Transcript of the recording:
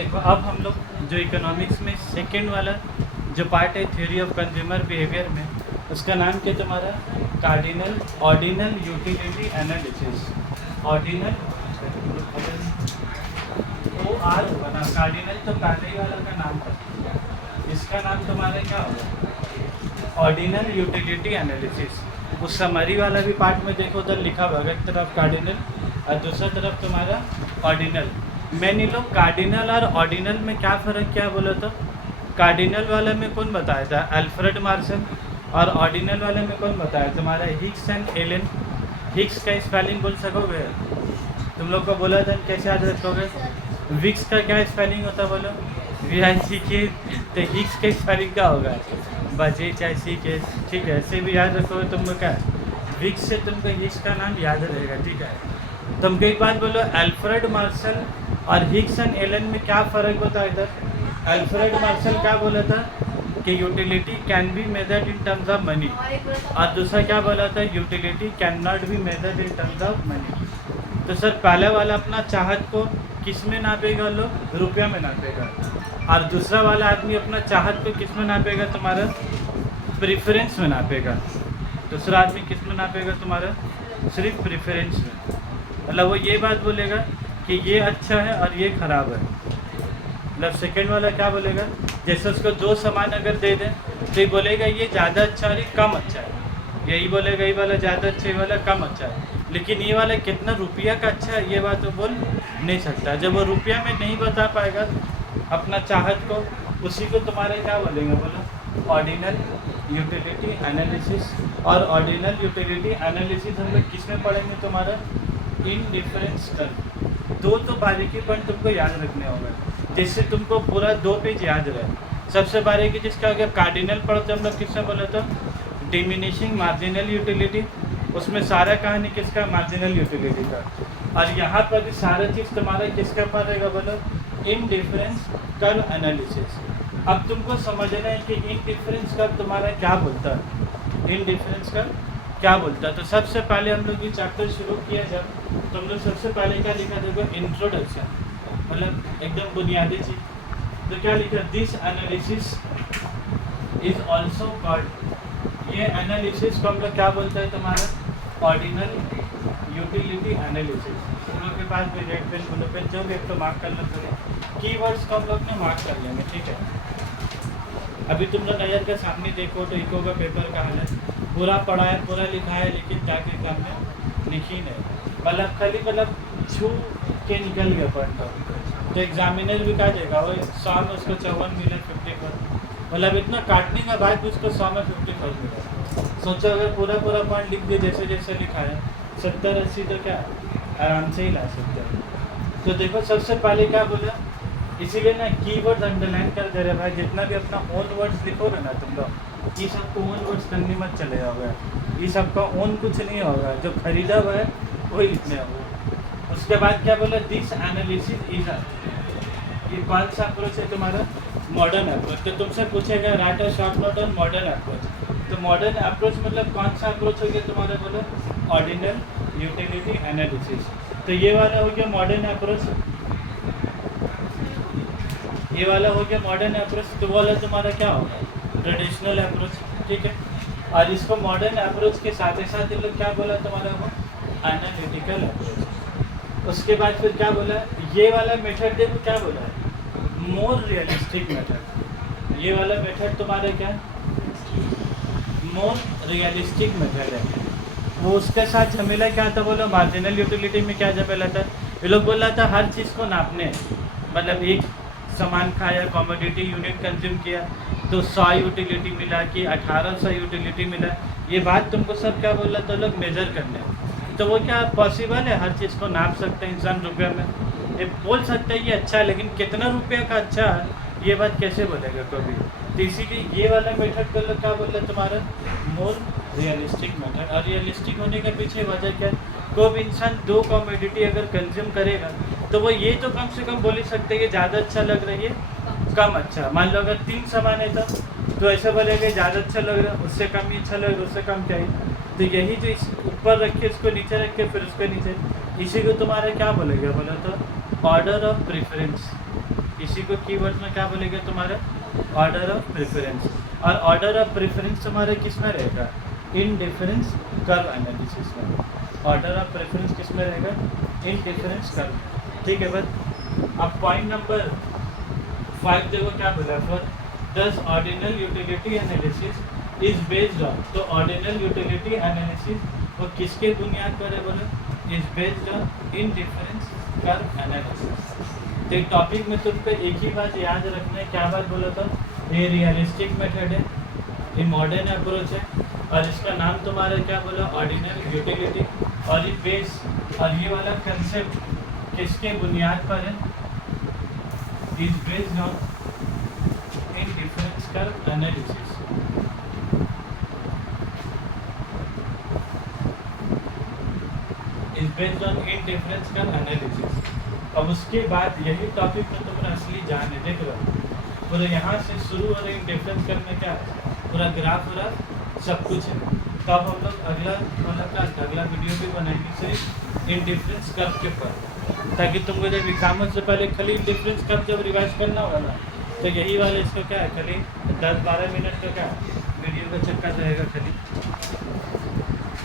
देखो अब हम लोग जो इकोनॉमिक्स में सेकेंड वाला जो पार्ट है थ्योरी ऑफ कंज्यूमर बिहेवियर में, उसका नाम क्या तुम्हारा? Cardinal ordinal utility analysis. Ordinal O R होगा ना, कार्डिनल तो पहले ही वाला का नाम था, इसका नाम तुम्हारा क्या होगा? Ordinal utility analysis. उस समरी वाला भी पार्ट में देखो उधर लिखा हुआ है, एक तरफ कार्डिनल और दूसरा तरफ तुम्हारा ऑर्डिनल। मैंने लोग कार्डिनल और ऑर्डिनल में क्या फ़र्क क्या बोला था? कार्डिनल वाले में कौन बताया था? Alfred Marshall. और ऑर्डिनल वाले में कौन बताया? तुम्हारा हिग्स एंड एलन। हिग्स का स्पेलिंग बोल सकोगे? तुम लोग को बोला था कैसे याद रखोगे? विक्स का क्या स्पेलिंग होता बोलो? VICK। तो हिग्स का स्पेलिंग क्या होगा? बजे चाहे सी के, ठीक है, ऐसे भी याद रखोगे तुमको क्या विक्स से तुमको हिग्स का नाम याद रहेगा, ठीक है। तुमको एक बात बोलो, अल्फ्रेड मार्शल और हिग्स एंड एलन में क्या फ़र्क होता है इधर? अल्फ्रेड मार्शल क्या बोला था कि utility can be measured in terms of money, और दूसरा क्या बोला था? Utility can not be measured in terms of money. तो सर पहले वाला अपना चाहत को किस में नापेगा? लोग रुपया में नापेगा। और दूसरा वाला आदमी अपना चाहत को किस में नापेगा? तुम्हारा प्रेफरेंस में नापेगा। दूसरा आदमी किस में नापेगा? तुम्हारा सिर्फ प्रेफरेंस में। मतलब वो ये बात बोलेगा कि ये अच्छा है और ये ख़राब है। मतलब सेकंड वाला क्या बोलेगा? जैसे उसको दो सामान अगर दे दें तो ये बोलेगा ये ज़्यादा अच्छा और ये कम अच्छा है, यही बोलेगा ये वाला ज़्यादा अच्छा ये वाला कम अच्छा है। लेकिन ये वाला कितना रुपया का अच्छा है ये बात वो बोल नहीं सकता। जब वो रुपया में नहीं बता पाएगा अपना चाहत को, उसी को तुम्हारे क्या बोलेंगे? बोलो ऑर्डिनल यूटिलिटी एनालिसिस। और ऑर्डिनल यूटिलिटी एनालिसिस हम लोग किस में पढ़ेंगे? तुम्हारा इनडिफरेंस कर्व। दो तो बारीकी पॉइंट तुमको याद रखने होगा, जिससे तुमको पूरा 2 पेज याद रहे। सबसे बारीकी जिसका हो गया कार्डिनल पढ़ते हम लोग किससे बोला था? Diminishing marginal utility. उसमें सारा कहानी किसका? मार्जिनल यूटिलिटी का। और यहाँ पर भी सारा चीज़ तुम्हारा किसका पड़ेगा? बोलो इनडिफरेंस कर्व एनालिसिस। अब तुमको समझना है कि इनडिफरेंस कर्व तुम्हारा क्या बोलता है, इनडिफरेंस कर्व क्या बोलता है। तो सबसे पहले हम लोग ये चैप्टर शुरू किया जब, तुम लोग सबसे पहले क्या लिखा? देखो इंट्रोडक्शन, मतलब एकदम बुनियादी चीज़। तो क्या लिखा? This analysis is also called. ये एनालिसिस को हम लोग क्या बोलते हैं? तुम्हारा ऑर्डिनल यूटिलिटी एनालिसिस। तुम लोग के पास भी रेड पेन ब्लू पेन जो भी एक तो मार्क करना पड़े। कीवर्ड्स को हम लोग ने मार्क कर लेंगे, ठीक है। अभी तुम लोग नज़र के सामने देखो तो इको का पेपर का हालत पूरा पढ़ा है, पूरा लिखा है, लेकिन जाके हमने लिखी नहीं। मतलब खाली मतलब छू के निकल गया पॉइंट। तो एग्जामिनर भी क्या देगा? वो 100 में उसको 54 मिले, 54, मतलब इतना काटने का बाद भी उसको 100 में 55 मिला। सोचो अगर पूरा पूरा पॉइंट लिख दिए जैसे जैसे लिखा है, 70-80 तो क्या आराम से ही ला सकते हैं। तो देखो सबसे पहले क्या बोला, इसीलिए ना कीवर्ड्स अंडरलाइन कर दे रहे भाई। जितना भी अपना ओन वर्ड्स लिखोगे ना तुम लोग, ये सबको ओन वर्ड्स करने मत चले जाओगे। ये सबका ओन कुछ नहीं होगा, जो खरीदा हुआ है वही लिखने होगा। उसके बाद क्या बोला? दिस एनालिसिस इज, ये कौन सा अप्रोच है तुम्हारा? Modern approach. तो तुमसे पूछेगा right a short note on modern approach. तो मॉडर्न अप्रोच मतलब कौन सा अप्रोच हो गया तुम्हारा? बोलो ऑर्डिनल यूटिलिटी एनालिसिस। तो ये वाला हो गया मॉडर्न अप्रोच, ये वाला हो गया मॉडर्न अप्रोच। तो वाला तुम्हारा क्या होगा? ट्रेडिशनल अप्रोच, ठीक है। और इसको मॉडर्न अप्रोच के साथ ही साथ ये लोग क्या बोला तुम्हारा? वो एनालिटिकल अप्रोच। उसके बाद फिर क्या बोला? ये वाला मेथड देखो क्या बोला है? More realistic method. ये वाला मेथड तुम्हारा क्या? मोर रियलिस्टिक मेथड है। वो उसके साथ झमेला क्या था? बोलो मार्जिनल यूटिलिटी में क्या झमेला था? ये लोग बोल रहा था हर चीज़ को नापने, मतलब एक सामान खाया, कमोडिटी यूनिट कंज्यूम किया तो 100 यूटिलिटी मिला कि 1800 यूटिलिटी मिला। ये बात तुमको सब क्या बोल रहा था? लोग मेजर करने। तो वो क्या पॉसिबल है? हर चीज़ को नाप सकते हैं इंसान रुपये में? ये बोल सकता है ये अच्छा है, लेकिन कितना रुपया का अच्छा है ये बात कैसे बोलेगा कभी? तो इसीलिए ये वाला मेथड को लोग क्या बोल रहे तुम्हारा? More realistic method. और रियलिस्टिक होने के पीछे वजह क्या? कोई भी इंसान 2 कमोडिटी अगर कंज्यूम करेगा तो वो ये तो कम से कम बोल ही सकते हैं कि ज़्यादा अच्छा लग रहा है, ये कम अच्छा। मान लो अगर 3 सामान है तो ऐसा बोलेगा ज़्यादा अच्छा लग रहा है, उससे कम ही अच्छा लग रहा है, उससे कम चाहिए। तो यही जो इस ऊपर रख के इसको नीचे रख के फिर उसको नीचे, इसी को तुम्हारा क्या बोलेगा? बोला तो ऑर्डर ऑफ प्रेफरेंस। इसी को कीवर्ड्स में क्या बोलेगा तुम्हारा, ऑर्डर ऑफ प्रेफरेंस। और ऑर्डर ऑफ प्रेफरेंस तुम्हारे किस में रहेगा, इंडिफरेंस कर्व एनालिसिस में। ऑर्डर ऑफ प्रेफरेंस किस में रहेगा, इंडिफरेंस कर्व। ठीक है बस। अब पॉइंट नंबर 5 देखो क्या बोला, फॉर दस ordinal utility analysis is based on. तो ऑर्डिनल यूटिलिटी एनालिसिस वो किसके बुनियाद पर है बोले, is based on indifference curve analysis. तो एक टॉपिक में तुमको एक ही बात याद रखना है, क्या बात बोला था, ये रियलिस्टिक मेथड है, ये मॉडर्न अप्रोच है, और इसका नाम तुम्हारा क्या बोला, ऑर्डिनल यूटिलिटी। और ये बेस और ये वाला कंसेप्ट किसके बुनियाद पर है, is based on indifference curve analysis. Is based on indifference curve analysis. अब उसके बाद यही टॉपिक में तुम्हारा असली जान है, देख लो पूरा यहाँ से शुरू हो रही इंडिफरेंस कर्व में क्या है, पूरा ग्राफ व्राफ सब कुछ है। तो अब हम लोग अगला अगला वीडियो भी बनाएंगे सिर्फ इंडिफरेंस कर्व के ऊपर, ताकि तुमको जब एग्जाम से पहले खाली इंडिफरेंस कर्व जब रिवाइज करना होगा ना, तो यही वाला इसका क्या है, खाली 10-12 मिनट का क्या वीडियो का चक्कर रहेगा खाली।